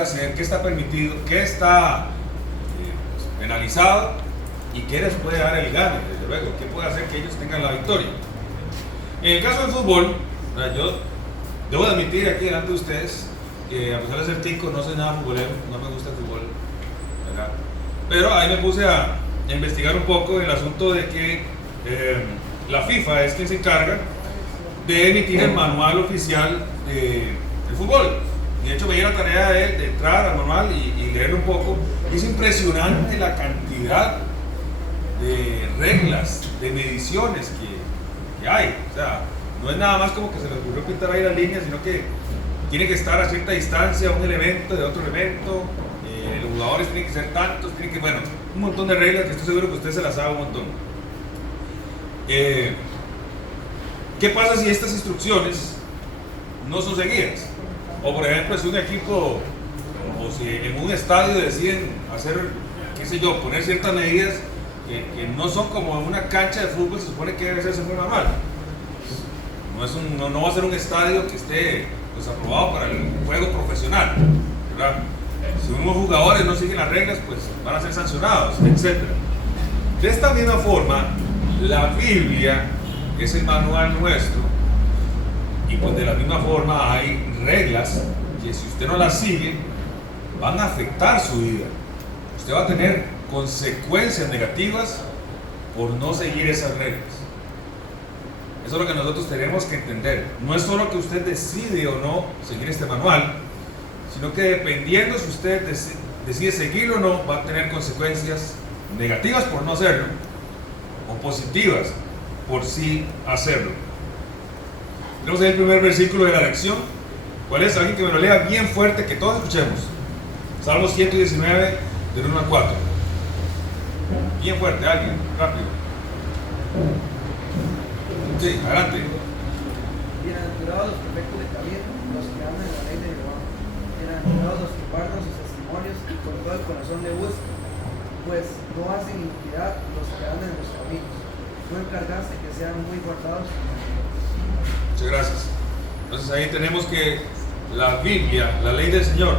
hacer, qué está permitido, qué está penalizado y qué les puede dar el gane, desde luego, qué puede hacer que ellos tengan la victoria. En el caso del fútbol, yo debo admitir aquí delante de ustedes que a pesar de ser tico, no soy nada futbolero, no me gusta el fútbol, ¿verdad? Pero ahí me puse a investigar un poco el asunto de que la FIFA es quien se encarga de emitir el manual oficial del fútbol. De hecho, me di la tarea de entrar al manual y leerlo un poco. Es impresionante la cantidad de reglas, de mediciones que hay. O sea, no es nada más como que se les ocurrió pintar ahí las líneas, sino que tiene que estar a cierta distancia un elemento de otro elemento. Los jugadores tienen que ser tantos, bueno, un montón de reglas que estoy seguro que usted se las sabe un montón. ¿Qué pasa si estas instrucciones no son seguidas? O por ejemplo, si un equipo o si en un estadio deciden hacer, qué sé yo, poner ciertas medidas que no son como en una cancha de fútbol, se supone que debe ser muy normal. No va a ser un estadio que esté pues, aprobado para el juego profesional, ¿verdad? Si unos jugadores no siguen las reglas, pues van a ser sancionados, etc. De esta misma forma, la Biblia es el manual nuestro. Y pues de la misma forma hay reglas que si usted no las sigue van a afectar su vida. Usted va a tener consecuencias negativas por no seguir esas reglas. Eso es lo que nosotros tenemos que entender. No es solo que usted decide o no seguir este manual, sino que dependiendo si usted decide seguirlo o no, va a tener consecuencias negativas por no hacerlo o positivas por sí hacerlo. Tenemos ahí el primer versículo de la lección. ¿Cuál es? Alguien que me lo lea bien fuerte, que todos escuchemos. Salmos 119, del 1 al 4. Bien fuerte, alguien, rápido. Sí, adelante. Bienaventurados los perfectos de camino, los que aman la ley de Jehová. Bienaventurados los que guardan sus testimonios y con todo el corazón le buscan, pues no hacen iniquidad los que andan en los caminos. No encargaste que sean muy guardados. Muchas gracias. Entonces ahí tenemos que la Biblia, la ley del Señor,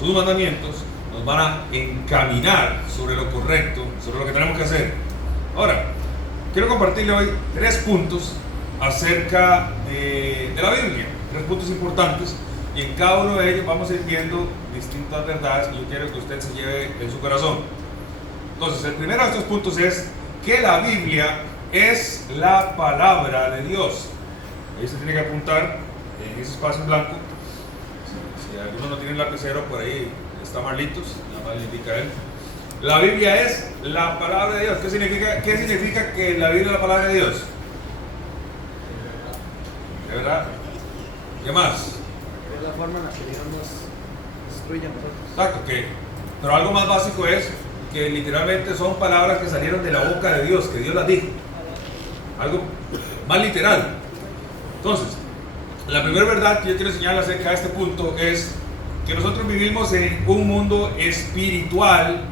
sus mandamientos nos van a encaminar sobre lo correcto, sobre lo que tenemos que hacer. Ahora, quiero compartirle hoy 3 puntos acerca de la Biblia, 3 puntos importantes, y en cada uno de ellos vamos a ir viendo distintas verdades que yo quiero que usted se lleve en su corazón. Entonces, el primero de estos puntos es que la Biblia es la palabra de Dios. Ahí se tiene que apuntar en ese espacio en blanco. Si alguno no tiene lapicero, por ahí está Marlitos, nada más le indica a él. La Biblia es la palabra de Dios. ¿Qué significa que la Biblia es la palabra de Dios? ¿De verdad? ¿Qué más? Es la forma en la que Dios nos instruye a nosotros. Exacto, pero algo más básico es que literalmente son palabras que salieron de la boca de Dios, que Dios las dijo. Algo más literal. Entonces, la primera verdad que yo quiero enseñar acerca de este punto es que nosotros vivimos en un mundo espiritual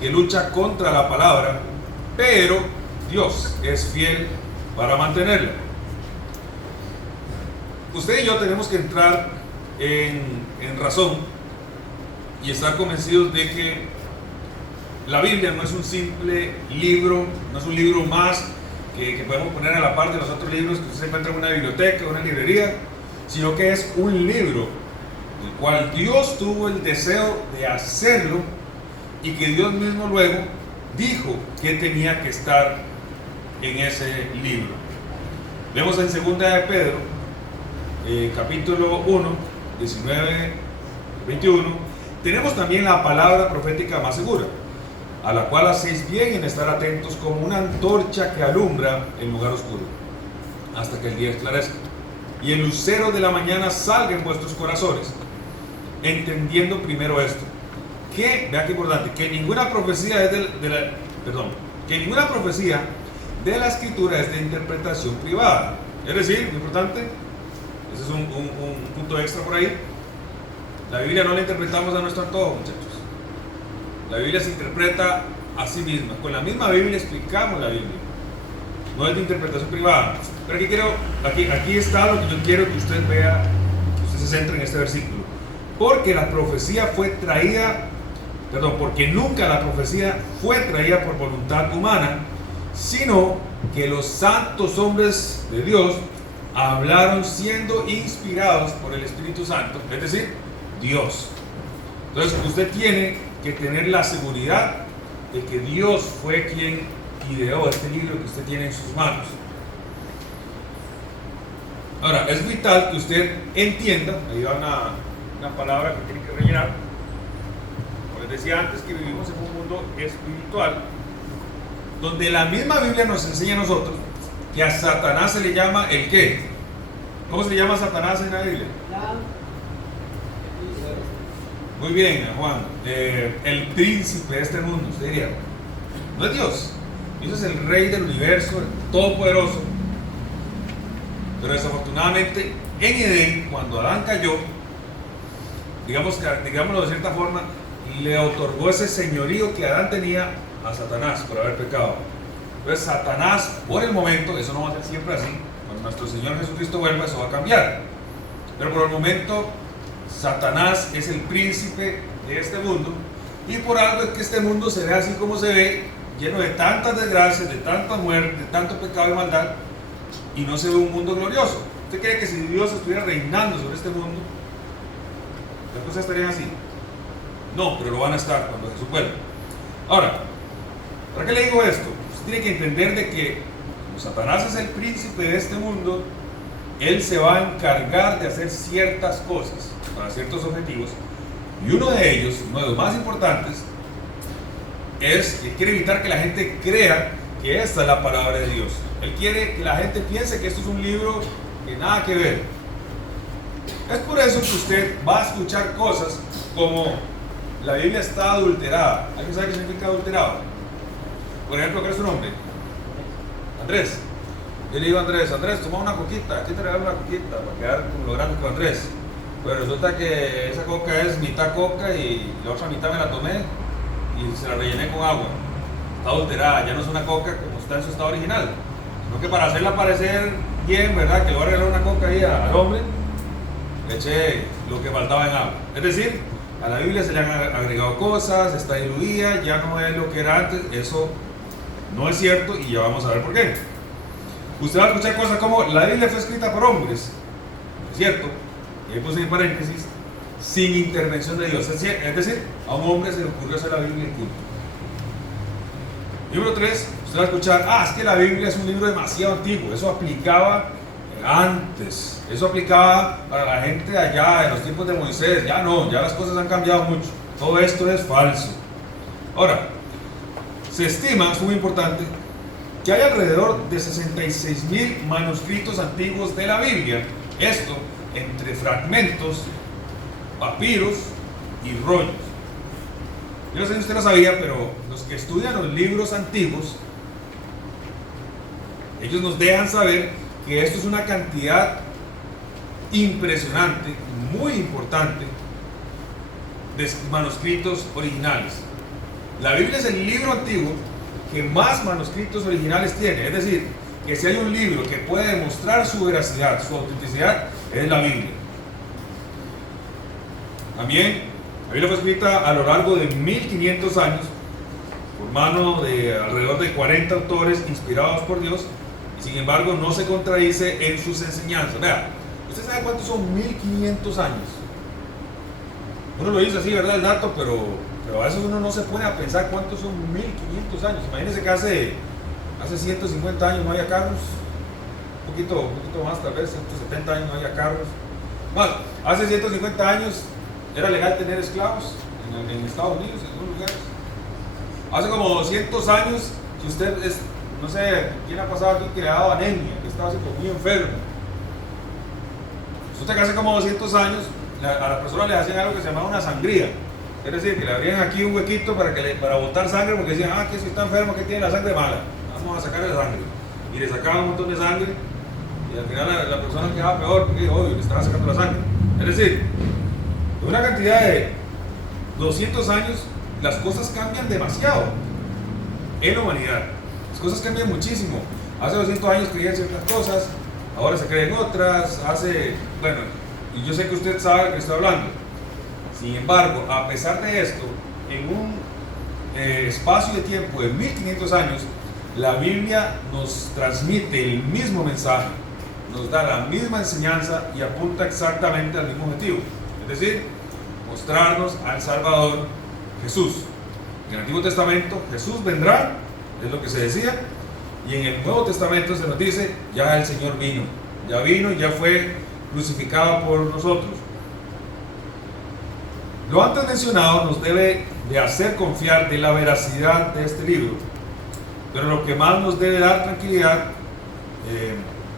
que lucha contra la palabra, pero Dios es fiel para mantenerla. Usted y yo tenemos que entrar en razón y estar convencidos de que la Biblia no es un simple libro, no es un libro más que podemos poner a la par de los otros libros que usted se encuentra en una biblioteca o una librería, sino que es un libro del cual Dios tuvo el deseo de hacerlo y que Dios mismo luego dijo que tenía que estar en ese libro. Vemos en 2 de Pedro, capítulo 1, 19, 21, tenemos también la palabra profética más segura, a la cual hacéis bien en estar atentos como una antorcha que alumbra el lugar oscuro, hasta que el día esclarezca, y el lucero de la mañana salga en vuestros corazones, entendiendo primero esto, que, vea qué importante, que ninguna profecía es que ninguna profecía de la Escritura es de interpretación privada. Es decir, muy importante, ese es un punto extra por ahí, la Biblia no la interpretamos a nuestro antojo, muchachos. La Biblia se interpreta a sí misma. Con la misma Biblia explicamos la Biblia. No es de interpretación privada. Pero aquí está lo que yo quiero que usted vea, que usted se centre en este versículo. porque la profecía fue traída, porque nunca la profecía fue traída por voluntad humana, sino que los santos hombres de Dios hablaron siendo inspirados por el Espíritu Santo, es decir, Dios. Entonces usted tiene que tener la seguridad de que Dios fue quien ideó este libro que usted tiene en sus manos. Ahora, es vital que usted entienda, ahí va una palabra que tiene que rellenar. Como les decía antes, que vivimos en un mundo espiritual, donde la misma Biblia nos enseña a nosotros que a Satanás se le llama el ¿qué? ¿Cómo se le llama a Satanás en la Biblia? Muy bien, Juan. El príncipe de este mundo, usted diría. No es Dios. Dios es el rey del universo, el todopoderoso. Pero desafortunadamente, en Edén, cuando Adán cayó, digámoslo de cierta forma, le otorgó ese señorío que Adán tenía a Satanás por haber pecado. Entonces Satanás, por el momento, eso no va a ser siempre así, cuando nuestro Señor Jesucristo vuelva, eso va a cambiar. Pero por el momento, Satanás es el príncipe de este mundo, y por algo es que este mundo se ve así como se ve, lleno de tantas desgracias, de tanta muerte, de tanto pecado y maldad, y no se ve un mundo glorioso. ¿Usted cree que si Dios estuviera reinando sobre este mundo, las cosas estarían así? No, pero lo van a estar cuando Jesús vuelva. Ahora, ¿para qué le digo esto? Usted tiene que entender de que como Satanás es el príncipe de este mundo, él se va a encargar de hacer ciertas cosas para ciertos objetivos, y uno de ellos, uno de los más importantes, es que quiere evitar que la gente crea que esta es la palabra de Dios. Él quiere que la gente piense que esto es un libro que nada que ver. Es por eso que usted va a escuchar cosas como la Biblia está adulterada. ¿Alguien sabe qué significa adulterado? Por ejemplo, ¿cuál es su nombre? Andrés. Yo le digo a Andrés, toma una coquita, aquí te regalo una coquita para quedar como lo grande con Andrés. Pero resulta que esa coca es mitad coca y la otra mitad me la tomé y se la rellené con agua. Está adulterada, ya no es una coca como está en su estado original, sino que para hacerla parecer bien, ¿verdad? Que le voy a regalar una coca ahí al hombre, le eché lo que faltaba en agua. Es decir, a la Biblia se le han agregado cosas, está diluida, ya no es lo que era antes. Eso no es cierto y ya vamos a ver por qué. Usted va a escuchar cosas como la Biblia fue escrita por hombres, es cierto, y ahí puse en paréntesis, sin intervención de Dios. Es decir, a un hombre se le ocurrió hacer la Biblia en culto. Número 3, usted va a escuchar, es que la Biblia es un libro demasiado antiguo. Eso aplicaba antes, eso aplicaba para la gente allá en los tiempos de Moisés. Ya no, ya las cosas han cambiado mucho. Todo esto es falso. Ahora, se estima, es muy importante, que hay alrededor de 66,000 manuscritos antiguos de la Biblia. Esto entre fragmentos, papiros y rollos. Yo no sé si usted lo sabía, pero los que estudian los libros antiguos, ellos nos dejan saber que esto es una cantidad impresionante, muy importante, de manuscritos originales. La Biblia es el libro antiguo que más manuscritos originales tiene. Es decir, que si hay un libro que puede demostrar su veracidad, su autenticidad, es la Biblia. También la Biblia fue escrita a lo largo de 1500 años por mano de alrededor de 40 autores inspirados por Dios, y sin embargo no se contradice en sus enseñanzas. Vea, ¿usted sabe cuántos son 1500 años? Uno lo dice así, ¿verdad? El dato, pero a veces uno no se pone a pensar cuántos son 1500 años. Imagínense que hace 150 años no haya carros, un poquito más tal vez, 170 años no haya carros. Bueno, hace 150 años era legal tener esclavos en Estados Unidos, en algunos lugares. Hace como 200 años, si usted es, no sé, ¿quién ha pasado aquí que le ha dado anemia, que estaba así como muy enfermo? Resulta que hace como 200 años a la persona le hacían algo que se llamaba una sangría. Es decir, que le abrían aquí un huequito para botar sangre, porque decían, que si está enfermo, que tiene la sangre mala, vamos a sacarle la sangre. Y le sacaban un montón de sangre, y al final la persona quedaba peor, porque obvio, le estaban sacando la sangre. Es decir, en una cantidad de 200 años, las cosas cambian demasiado en la humanidad. Las cosas cambian muchísimo. Hace 200 años creían ciertas cosas, ahora se creen otras. Bueno, y yo sé que usted sabe de qué estoy hablando. Sin embargo, a pesar de esto, en un espacio de tiempo de 1500 años, la Biblia nos transmite el mismo mensaje, nos da la misma enseñanza y apunta exactamente al mismo objetivo, es decir, mostrarnos al Salvador Jesús. En el Antiguo Testamento Jesús vendrá, es lo que se decía, y en el Nuevo Testamento se nos dice, ya el Señor vino, y ya fue crucificado por nosotros. Lo antes mencionado nos debe de hacer confiar de la veracidad de este libro, pero lo que más nos debe dar tranquilidad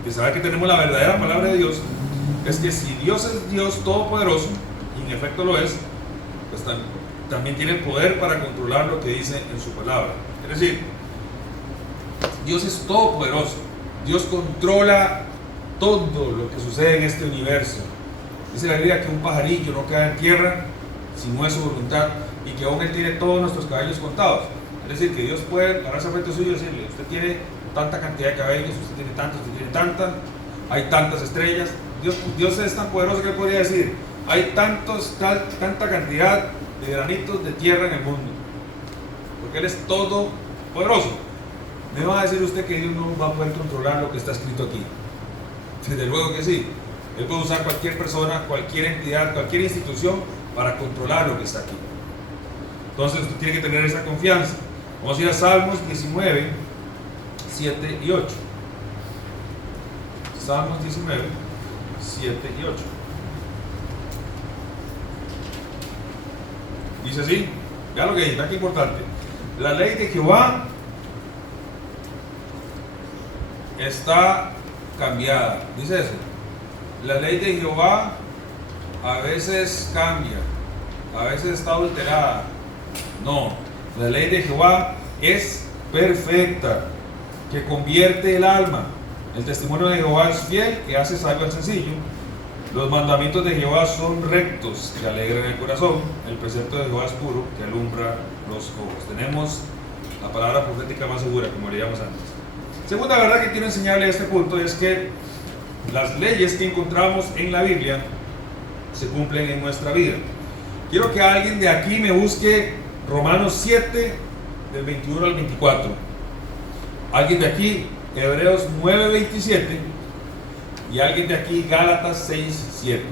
de saber que tenemos la verdadera palabra de Dios es que si Dios es Dios todopoderoso, y en efecto lo es, pues también tiene el poder para controlar lo que dice en su palabra. Es decir, Dios es todopoderoso, Dios controla todo lo que sucede en este universo. Dice la Biblia que un pajarillo no queda en tierra si no es su voluntad, y que aún Él tiene todos nuestros cabellos contados. Es decir, que Dios puede pararse frente suyo y decirle, usted tiene tanta cantidad de cabellos, usted tiene tanto, usted tiene tanta, hay tantas estrellas. Dios es tan poderoso que Él podría decir, hay tanta cantidad de granitos de tierra en el mundo, porque Él es todopoderoso. ¿Me va a decir usted que Dios no va a poder controlar lo que está escrito aquí? Desde luego que sí. Él puede usar cualquier persona, cualquier entidad, cualquier institución para controlar lo que está aquí. Entonces usted tiene que tener esa confianza. Vamos a ir a Salmos 19, 7 y 8. Salmos 19, 7 y 8. Dice así, vea lo que dice, vea qué importante. La ley de Jehová está cambiada. Dice eso. La ley de Jehová a veces cambia, a veces está alterada. No, la ley de Jehová es perfecta, que convierte el alma. El testimonio de Jehová es fiel, que hace sabio al sencillo. Los mandamientos de Jehová son rectos, que alegran el corazón. El precepto de Jehová es puro, que alumbra los ojos. Tenemos la palabra profética más segura, como leíamos antes. Segunda verdad que quiero enseñarle a este punto es que las leyes que encontramos en la Biblia se cumplen en nuestra vida. Quiero que alguien de aquí me busque Romanos 7, del 21 al 24. Alguien de aquí, Hebreos 9, 27. Y alguien de aquí, Gálatas 6, 7.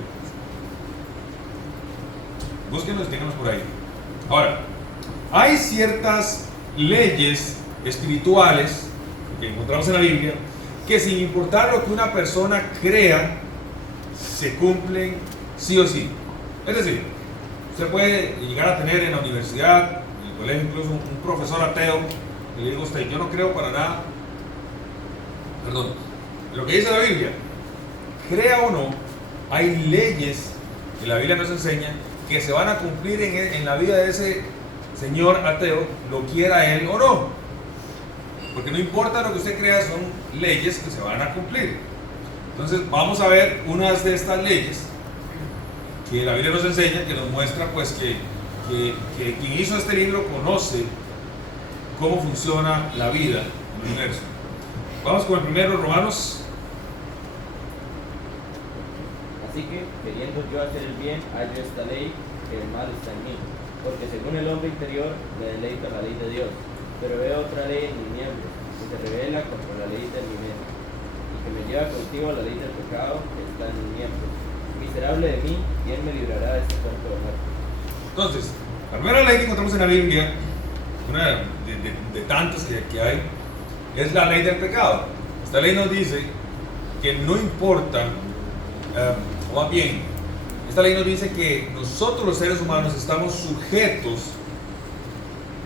Búsquenos y ténganos por ahí. Ahora, hay ciertas leyes espirituales que encontramos en la Biblia que, sin importar lo que una persona crea, se cumplen sí o sí. Es decir, usted puede llegar a tener en la universidad, en el colegio, incluso un profesor ateo, y le digo a usted, yo no creo para nada, perdón, lo que dice la Biblia, crea o no, hay leyes que la Biblia nos enseña que se van a cumplir en la vida de ese señor ateo, lo quiera él o no. Porque no importa lo que usted crea, son leyes que se van a cumplir. Entonces vamos a ver unas de estas leyes que la Biblia nos enseña, que nos muestra pues que quien hizo este libro conoce cómo funciona la vida en el universo. Vamos con el primero, Romanos. Así que, queriendo yo hacer el bien, hallo esta ley, que el mal está en mí. Porque según el hombre interior, me deleito la ley de Dios, pero veo otra ley en mi miembro, que se revela contra la ley de mi mente, y que me lleva contigo a la ley del pecado que está en mi miembro. Miserable de mí, ¿quién me librará de este cuerpo de muerte? Entonces, la primera ley que encontramos en la Biblia, una de tantas que hay, es la ley del pecado. Esta ley nos dice que no importa, o más bien, esta ley nos dice que nosotros los seres humanos estamos sujetos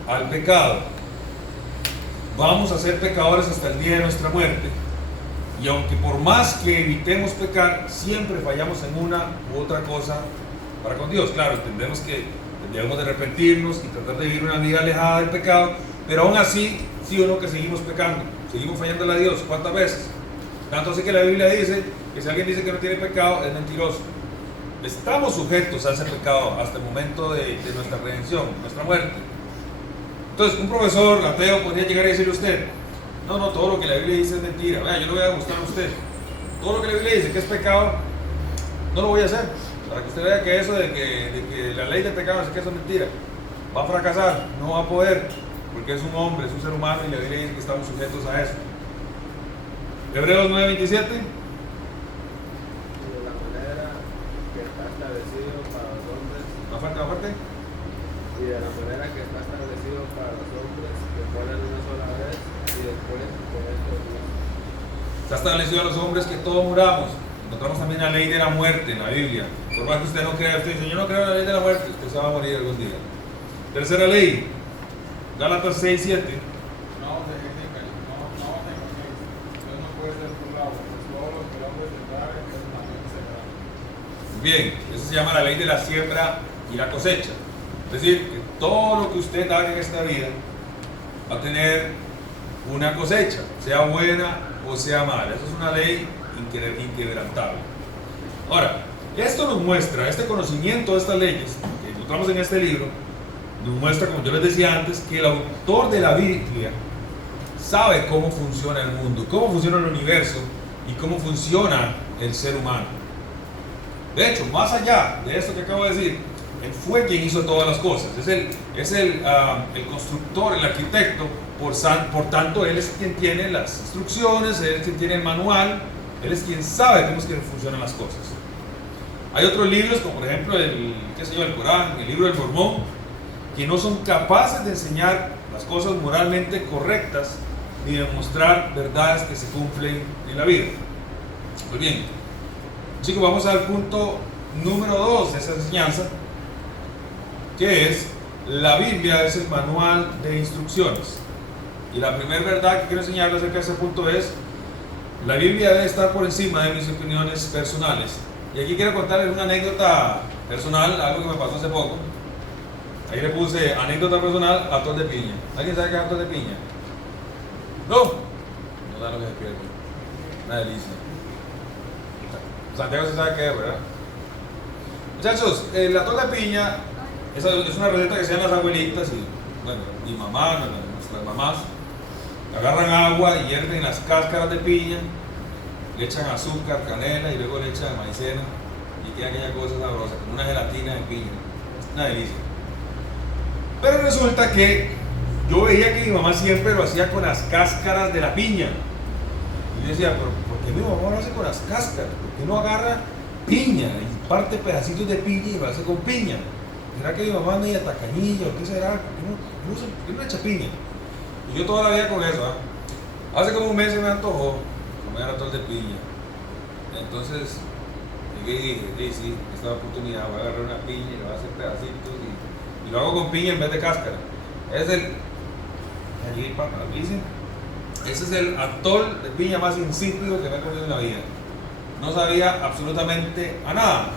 al pecado. Vamos a ser pecadores hasta el día de nuestra muerte. Y aunque por más que evitemos pecar, siempre fallamos en una u otra cosa para con Dios. Claro, entendemos que debemos de arrepentirnos y tratar de vivir una vida alejada del pecado, pero aún así, sí o no que seguimos pecando, seguimos fallándole a Dios. ¿Cuántas veces? Tanto así que la Biblia dice que si alguien dice que no tiene pecado, es mentiroso. Estamos sujetos a ese pecado hasta el momento de nuestra redención, nuestra muerte. Entonces, un profesor ateo podría llegar a decirle a usted, no, todo lo que la Biblia dice es mentira. Vea, yo le voy a gustar a usted. Todo lo que la Biblia dice que es pecado, no lo voy a hacer. Para que usted vea que eso de que la ley del pecado es que eso es mentira. Va a fracasar, no va a poder, porque es un hombre, es un ser humano y la Biblia dice que estamos sujetos a eso. Hebreos 9:27. Y de la manera que está establecido para los hombres, ¿No falta fuerte? y de la manera que está establecido para los hombres que mueren una sola vez y después por esto Está establecido a los hombres que todos muramos. Encontramos también la ley de la muerte en la Biblia. Por más que usted no crea, usted dice, yo no creo en la ley de la muerte, usted se va a morir algún día. Tercera ley, Gálatas 6:7. No os dejéis de engañar, no os engañéis. Dios no puede ser burlado, pues todo lo que el hombre sembrare, él también segará. Bien, eso se llama la ley de la siembra y la cosecha. Es decir, que todo lo que usted haga en esta vida va a tener una cosecha, sea buena o sea mala. Eso es una ley inquebrantable. Ahora, esto nos muestra, este conocimiento de estas leyes que encontramos en este libro, nos muestra, como yo les decía antes, que el autor de la Biblia sabe cómo funciona el mundo, cómo funciona el universo y cómo funciona el ser humano. De hecho, más allá de esto que acabo de decir, él fue quien hizo todas las cosas, es el constructor, el arquitecto, por tanto él es quien tiene las instrucciones, él es quien tiene el manual, él es quien sabe cómo es que funcionan las cosas. Hay otros libros, como por ejemplo el Corán, el libro del Mormón, que no son capaces de enseñar las cosas moralmente correctas ni de mostrar verdades que se cumplen en la vida. Pues bien, chicos, vamos al punto número 2 de esa enseñanza, que es: la Biblia es el manual de instrucciones. Y la primera verdad que quiero enseñarles acerca de ese punto es: la Biblia debe estar por encima de mis opiniones personales. Y aquí quiero contarles una anécdota personal, algo que me pasó hace poco. Ahí le puse anécdota personal, atol de piña. ¿Alguien sabe qué es atol de piña? No. No da lo que se pierde. Una delicia. Santiago se sabe qué es, ¿verdad? Muchachos, el atol de piña es una receta que se dan las abuelitas y, bueno, mi mamá, nuestras mamás, agarran agua y hierven las cáscaras de piña, le echan azúcar, canela y luego le echan maicena y queda aquella cosa sabrosa, como una gelatina de piña. Una delicia. Pero resulta que yo veía que mi mamá siempre lo hacía con las cáscaras de la piña. Y yo decía, ¿pero por qué mi mamá lo hace con las cáscaras? ¿Por qué no agarra piña y parte pedacitos de piña y lo hace con piña? ¿Será que mi mamá es media tacañilla o qué será? ¿Por qué no le echa piña? Y yo toda la vida con eso, ¿eh? Hace como un mes se me antojó comer atol de piña. Entonces llegué y dije, sí, esta oportunidad voy a agarrar una piña y le voy a hacer pedacitos y lo hago con piña en vez de cáscara. Ese es el atol de piña más insípido que me he comido en la vida. No sabía absolutamente a nada.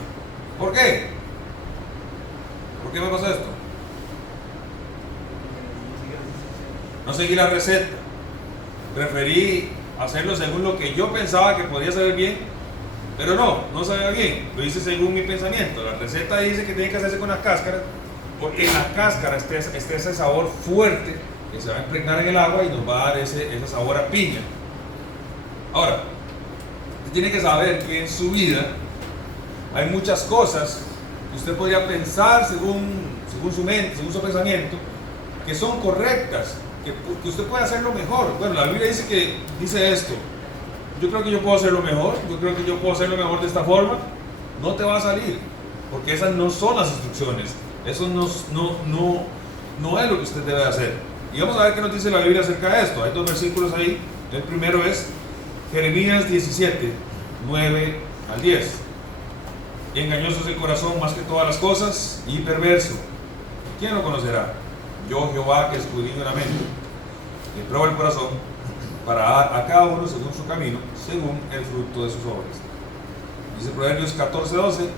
¿Por qué? ¿Por qué me pasó esto? No seguí la receta. Preferí hacerlo según lo que yo pensaba que podía saber bien, pero no sabía bien. Lo hice según mi pensamiento. La receta dice que tiene que hacerse con las cáscaras, porque en la cáscara está ese sabor fuerte que se va a impregnar en el agua y nos va a dar ese sabor a piña. Ahora, usted tiene que saber que en su vida hay muchas cosas que usted podría pensar según su mente, según su pensamiento, que son correctas, que usted puede hacerlo mejor. Bueno, la Biblia dice esto. Yo creo que yo puedo hacerlo mejor, yo creo que yo puedo hacerlo mejor de esta forma. No te va a salir, porque esas no son las instrucciones. Eso no es lo que usted debe hacer. Y vamos a ver qué nos dice la Biblia acerca de esto. Hay dos versículos ahí. El primero es Jeremías 17, 9 al 10. Engañoso es el corazón más que todas las cosas y perverso. ¿Quién lo conocerá? Yo, Jehová, que escudriño la mente y pruebo el corazón, para dar a cada uno según su camino, según el fruto de sus obras. Dice Proverbios 14, 12: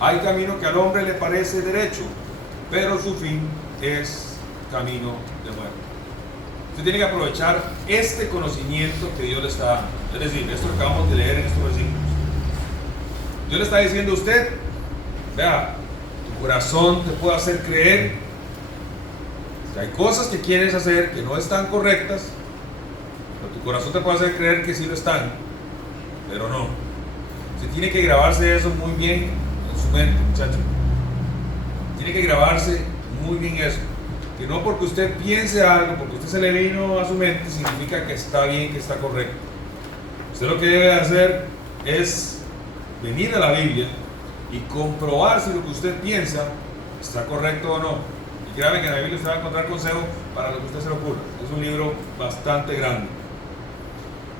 hay camino que al hombre le parece derecho, pero su fin es camino de muerte. Usted tiene que aprovechar este conocimiento que Dios le está dando. Es decir, esto que acabamos de leer en estos versículos. Dios le está diciendo a usted: vea, tu corazón te puede hacer creer que hay cosas que quieres hacer que no están correctas, pero tu corazón te puede hacer creer que sí lo están, pero no. Usted tiene que grabarse eso muy bien en su mente, muchachos. Tiene que grabarse muy bien eso. Que no porque usted piense algo, porque usted se le vino a su mente, significa que está bien, que está correcto. Usted lo que debe hacer es venir a la Biblia y comprobar si lo que usted piensa está correcto o no. Y créame que en la Biblia usted va a encontrar consejo para lo que usted se le ocurra. Es un libro bastante grande.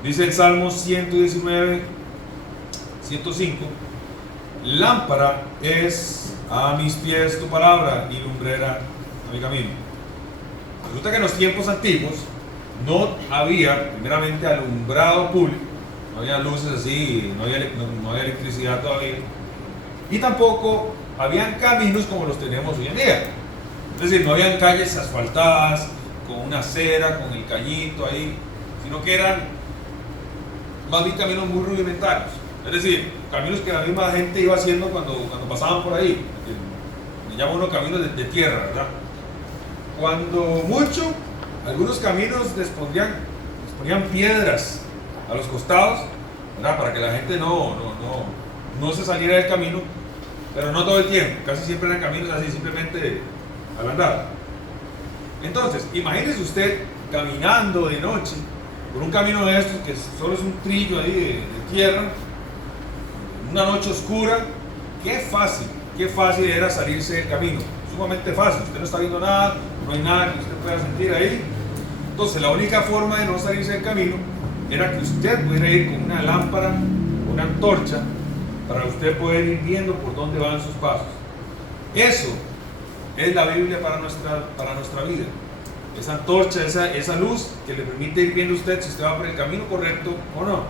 Dice el Salmo 119, 105: lámpara es a mis pies tu palabra y lumbrera a mi camino. Resulta que en los tiempos antiguos no había, primeramente, alumbrado público, no había luces así, no había electricidad todavía, y tampoco habían caminos como los tenemos hoy en día. Es decir, no habían calles asfaltadas, con una acera, con el cañito ahí, sino que eran más bien caminos muy rudimentarios. Es decir, caminos que la misma gente iba haciendo cuando pasaban por ahí. Le llaman unos caminos de tierra, ¿verdad? Cuando mucho, algunos caminos les ponían piedras a los costados, ¿verdad? Para que la gente no se saliera del camino, pero no todo el tiempo. Casi siempre eran caminos así, simplemente al andar. Entonces, imagínese usted caminando de noche por un camino de estos que solo es un trillo ahí de tierra, una noche oscura. Qué fácil era salirse del camino, sumamente fácil. Usted no está viendo nada, no hay nada que usted pueda sentir ahí. Entonces la única forma de no salirse del camino era que usted pudiera ir con una lámpara, una antorcha, para usted poder ir viendo por dónde van sus pasos. Eso es la Biblia para nuestra vida. Esa antorcha, esa luz que le permite ir viendo usted si usted va por el camino correcto o no.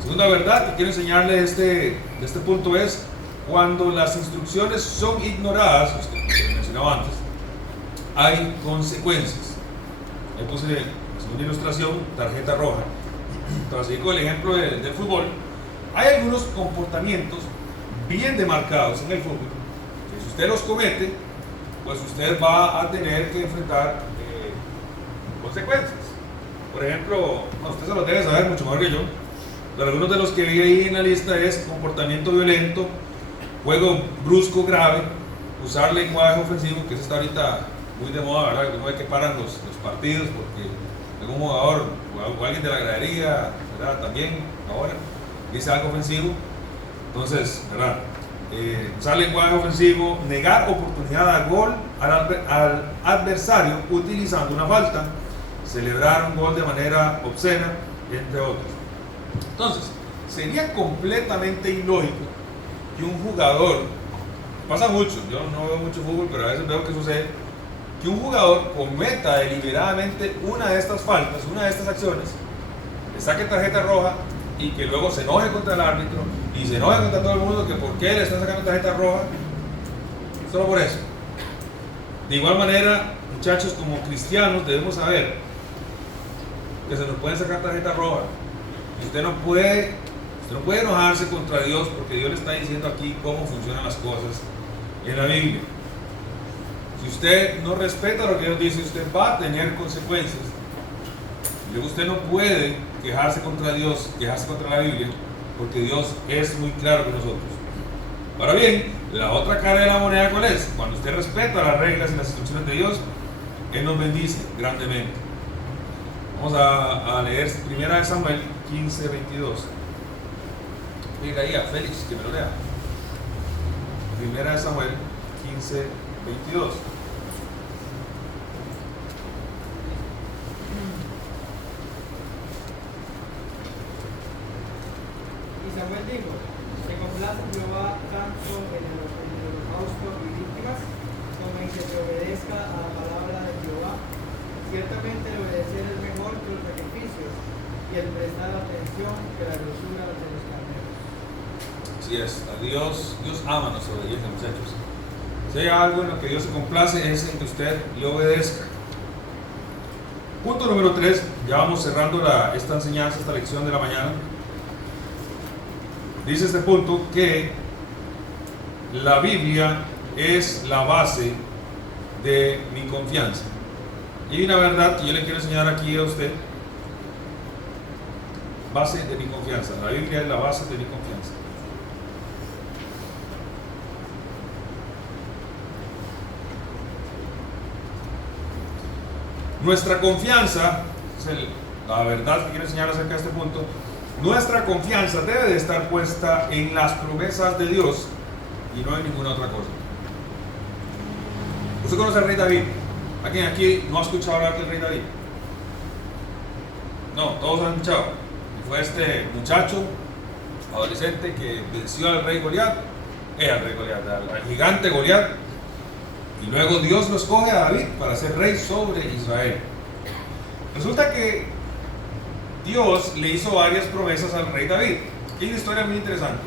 Segunda verdad que quiero enseñarle de este punto es: cuando las instrucciones son ignoradas, que mencionaba antes, hay consecuencias. Ahí puse una ilustración, tarjeta roja. Para seguir con el ejemplo del fútbol, hay algunos comportamientos bien demarcados en el fútbol que si usted los comete, pues usted va a tener que enfrentar consecuencias. Por ejemplo, usted se lo debe saber mucho mejor que yo, pero algunos de los que vi ahí en la lista es comportamiento violento, juego brusco grave, usar lenguaje ofensivo, que eso está ahorita muy de moda, ¿verdad? Uno ve que paran los partidos porque algún jugador o alguien de la gradería, ¿verdad? También ahora dice algo ofensivo. Entonces, ¿verdad? Usar lenguaje ofensivo, negar oportunidad de gol al adversario utilizando una falta, celebrar un gol de manera obscena, entre otros. Entonces, sería completamente ilógico que un jugador, pasa mucho, yo no veo mucho fútbol, pero a veces veo que sucede, que un jugador cometa deliberadamente una de estas faltas, una de estas acciones, le saque tarjeta roja y que luego se enoje contra el árbitro y se enoje contra todo el mundo que por qué le están sacando tarjeta roja, solo por eso. De igual manera, muchachos, como cristianos debemos saber que se nos pueden sacar tarjeta roja y usted no puede enojarse contra Dios porque Dios le está diciendo aquí cómo funcionan las cosas en la Biblia. Si usted no respeta lo que Dios dice, usted va a tener consecuencias. Luego usted no puede quejarse contra Dios, quejarse contra la Biblia, porque Dios es muy claro con nosotros. Ahora bien, la otra cara de la moneda, ¿cuál es? Cuando usted respeta las reglas y las instrucciones de Dios, Él nos bendice grandemente. Vamos a leer 1 Samuel 15, 22. Mira ahí a Félix, que me lo lea. 1 Samuel 15, 22. Y Samuel dijo: se complace Jehová tanto en el holocausto y víctimas como en que se obedezca a la palabra de Jehová. Ciertamente el obedecer es mejor que los sacrificios y el prestar atención que la dulzura de los carneros. Así es, a Dios ama nuestra obediencia, muchachos. Si hay algo en lo que Dios se complace es en que usted le obedezca. Punto número 3, ya vamos cerrando esta enseñanza, esta lección de la mañana. Dice este punto que la Biblia es la base de mi confianza. Y una verdad que yo le quiero enseñar aquí a usted: base de mi confianza. La Biblia es la base de mi confianza. Nuestra confianza, la verdad que quiero enseñar acerca de este punto, nuestra confianza debe de estar puesta en las promesas de Dios y no en ninguna otra cosa. ¿Usted conoce al rey David? ¿Alguien aquí no ha escuchado hablar del rey David? No, todos han escuchado. Y fue este muchacho, adolescente, que venció al rey Goliat, al gigante Goliat, y luego Dios lo escoge a David para ser rey sobre Israel. Resulta que Dios le hizo varias promesas al rey David. Hay una historia muy interesante.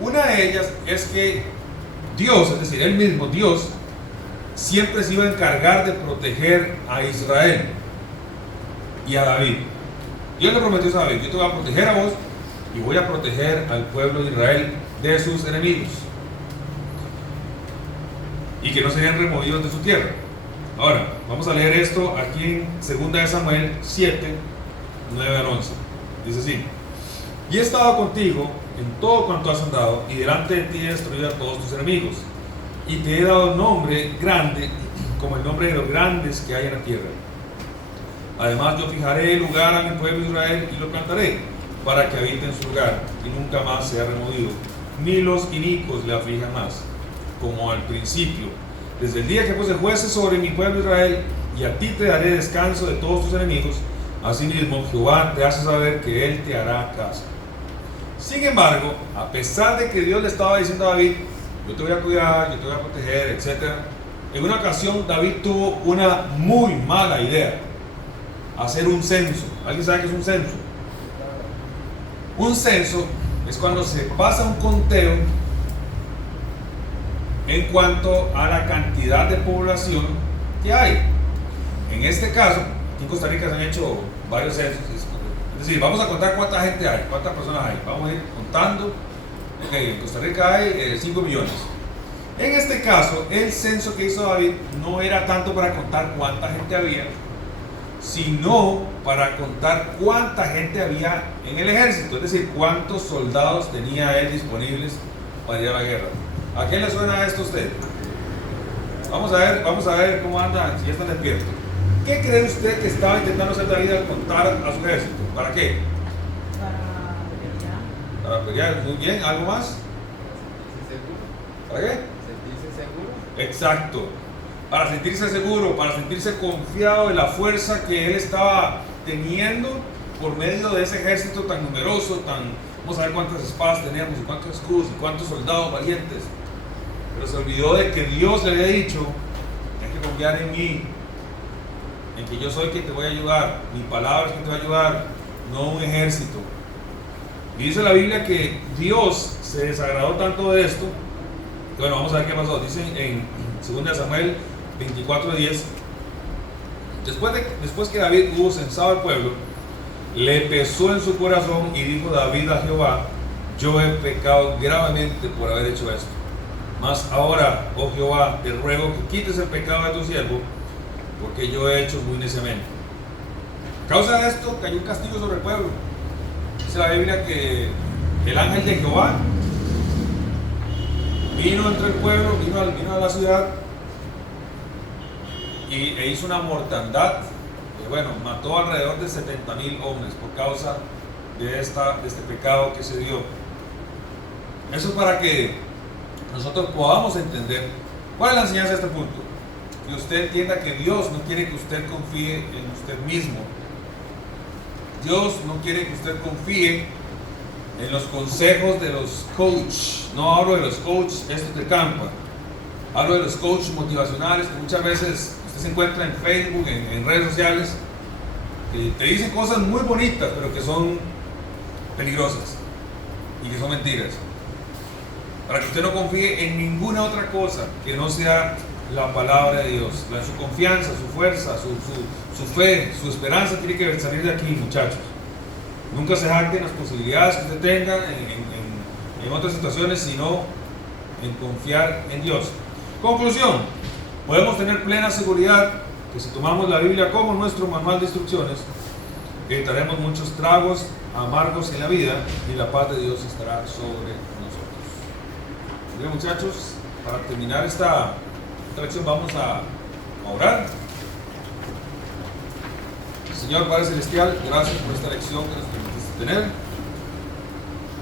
Una de ellas es que Dios, es decir, él mismo, Dios, siempre se iba a encargar de proteger a Israel y a David. Dios le prometió a David: yo te voy a proteger a vos y voy a proteger al pueblo de Israel de sus enemigos, y que no serían removidos de su tierra. Ahora, vamos a leer esto aquí en 2 de Samuel 7, 9 al 11. Dice así: y he estado contigo en todo cuanto has andado, y delante de ti he destruido a todos tus enemigos, y te he dado nombre grande, como el nombre de los grandes que hay en la tierra. Además, yo fijaré lugar a mi pueblo Israel y lo plantaré, para que habite en su lugar, y nunca más sea removido, ni los inicuos le aflijan más, como al principio, desde el día que puse jueces sobre mi pueblo Israel, y a ti te daré descanso de todos tus enemigos. Asimismo, Jehová te hace saber que él te hará caso. Sin embargo, a pesar de que Dios le estaba diciendo a David: yo te voy a cuidar, yo te voy a proteger, etc., en una ocasión David tuvo una muy mala idea: hacer un censo. ¿Alguien sabe qué es un censo? Un censo es cuando se pasa un conteo en cuanto a la cantidad de población que hay. En este caso, aquí en Costa Rica se han hecho varios censos. Es decir, vamos a contar cuánta gente hay, cuántas personas hay. Vamos a ir contando. Ok, en Costa Rica hay 5 millones. En este caso, el censo que hizo David no era tanto para contar cuánta gente había, sino para contar cuánta gente había en el ejército, es decir, cuántos soldados tenía él disponibles para ir a la guerra. ¿A quién le suena esto a usted? Vamos a ver cómo anda, si ya está despierto. ¿Qué cree usted que estaba intentando hacer David al contar a su ejército? ¿Para qué? Para pelear. Muy bien, ¿algo más? ¿Para qué? Sentirse seguro. Exacto. Para sentirse seguro, para sentirse confiado en la fuerza que él estaba teniendo por medio de ese ejército tan numeroso, vamos a ver cuántas espadas teníamos, y cuántos escudos, y cuántos soldados valientes. Pero se olvidó de que Dios le había dicho: tienes que confiar en mí, en que yo soy quien te voy a ayudar, mi palabra es quien te va a ayudar, no un ejército. Y dice la Biblia que Dios se desagradó tanto de esto, que bueno, vamos a ver qué pasó. Dice en 2 Samuel 24:10, después que David hubo censado al pueblo, le pesó en su corazón y dijo David a Jehová: yo he pecado gravemente por haber hecho esto. Mas ahora, oh Jehová, te ruego que quites el pecado de tu siervo, porque yo he hecho muy neciamente. A causa de esto cayó un castigo sobre el pueblo. Dice la Biblia que el ángel de Jehová vino entre el pueblo, vino a la ciudad e hizo una mortandad. Mató alrededor de 70,000 hombres por causa de este pecado que se dio. Eso es para que nosotros podamos entender cuál es la enseñanza de este punto. Que usted entienda que Dios no quiere que usted confíe en usted mismo. Dios no quiere que usted confíe en los consejos de los coaches. No hablo de los coaches estos de campo. Hablo de los coaches motivacionales que muchas veces usted se encuentra en Facebook, en redes sociales, que te dicen cosas muy bonitas, pero que son peligrosas y que son mentiras. Para que usted no confíe en ninguna otra cosa que no sea la palabra de Dios. Su confianza, su fuerza, su fe, su esperanza tiene que salir de aquí, muchachos. Nunca se jacten las posibilidades que usted tenga en otras situaciones, sino en confiar en Dios. Conclusión: podemos tener plena seguridad que si tomamos la Biblia como nuestro manual de instrucciones, evitaremos muchos tragos amargos en la vida y la paz de Dios estará sobre nosotros. Bien, muchachos, para terminar esta lección vamos a orar. Señor Padre Celestial, gracias por esta lección que nos permitiste tener.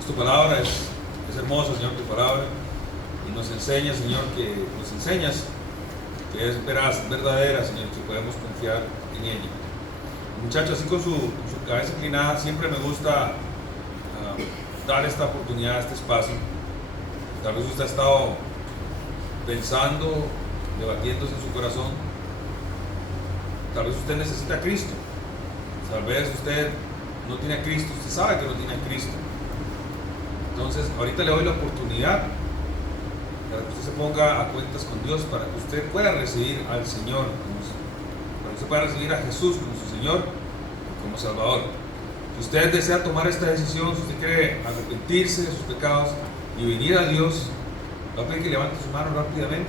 Tu palabra es hermosa, Señor, tu palabra. Y nos enseña, Señor, que nos enseñas que es veraz, verdadera, Señor, que podemos confiar en ella. Muchachos, así con su cabeza inclinada, siempre me gusta dar esta oportunidad, este espacio. Tal vez usted ha estado pensando, debatiéndose en su corazón. Tal vez usted necesita a Cristo. Tal vez usted no tiene a Cristo, usted sabe que no tiene a Cristo. Entonces, ahorita le doy la oportunidad para que usted se ponga a cuentas con Dios, para que usted pueda recibir al Señor, para que usted pueda recibir a Jesús como su Señor, como Salvador. Si usted desea tomar esta decisión, si usted quiere arrepentirse de sus pecados y venir a Dios, va a pedir que levante su mano rápidamente,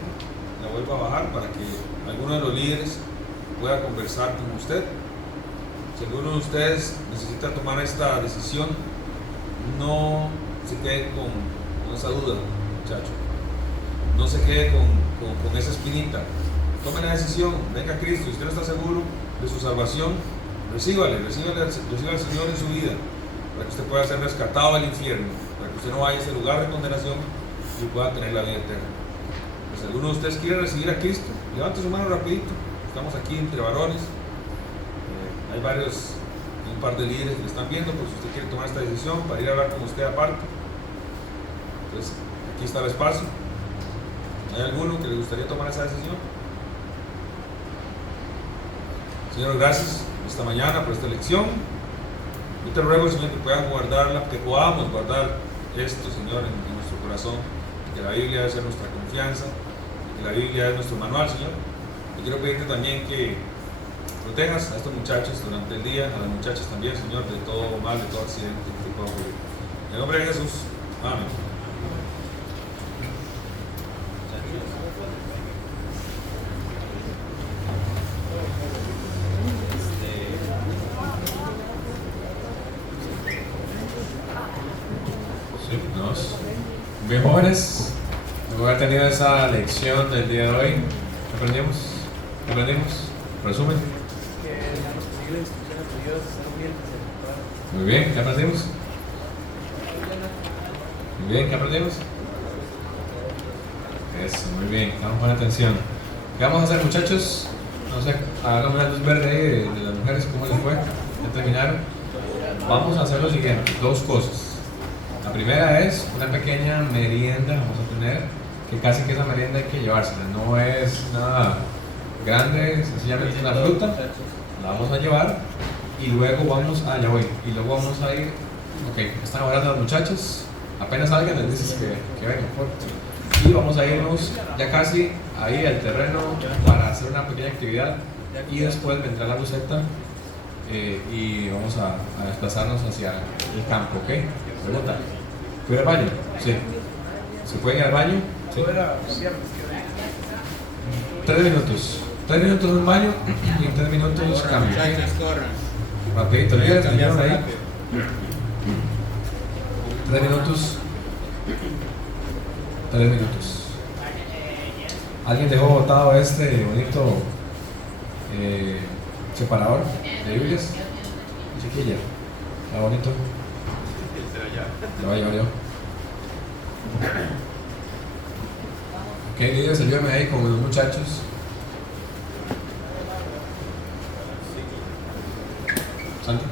la vuelva a bajar para que alguno de los líderes pueda conversar con usted. Si alguno de ustedes necesita tomar esta decisión, no se quede con esa duda, muchacho. No se quede con esa espinita. Tome la decisión, venga a Cristo. Si usted no está seguro de su salvación, recíbale al Señor en su vida, para que usted pueda ser rescatado del infierno, para que usted no vaya a ese lugar de condenación y pueda tener la vida eterna. Pues si alguno de ustedes quiere recibir a Cristo, levante su mano rapidito. Estamos aquí entre varones. Hay un par de líderes que le están viendo, por si usted quiere tomar esta decisión para ir a hablar con usted aparte. Entonces, aquí está el espacio. ¿Hay alguno que le gustaría tomar esa decisión? Señor, gracias esta mañana por esta lección. Yo te ruego, Señor, que podamos guardar esto, Señor, en nuestro corazón, que la Biblia debe ser nuestra confianza, que la Biblia es nuestro manual, Señor. Y quiero pedirte también que protejas a estos muchachos durante el día, a las muchachas también, Señor, de todo mal, de todo accidente que pueda ocurrir. En el nombre de Jesús. Amén. Bien, jóvenes, luego de haber tenido esa lección del día de hoy, ¿qué aprendimos? ¿Qué aprendimos? Resumen. Muy bien, ¿qué aprendimos? Muy bien, ¿qué aprendimos? Eso, muy bien, estamos con atención. ¿Qué vamos a hacer, muchachos? No sé, hagamos una luz verde ahí de las mujeres, ¿cómo les fue? ¿Ya terminaron? Vamos a hacer lo siguiente, dos cosas. La primera es una pequeña merienda, vamos a tener, que casi que esa merienda hay que llevársela, no es nada grande, sencillamente una fruta, la vamos a llevar y luego vamos a, y luego vamos a ir, ok, están hablando las muchachas, apenas salgan les dices que vengan, y vamos a irnos ya casi ahí al terreno para hacer una pequeña actividad y después vendrá la luceta y vamos a desplazarnos hacia el campo, ok. Pregunta, ¿fue al baño? Sí. ¿Se pueden ir al baño? Sí. 3 minutos. 3 minutos en un baño y en 3 minutos cambio. Rapidito, líderes, me llevan ahí. 3 minutos. 3 minutos. ¿Alguien dejó botado este bonito separador de Biblias? Chiquilla. Está bonito. Lo voy a llevar yo. Ok, líderes, ayúdame ahí con los muchachos. Santi.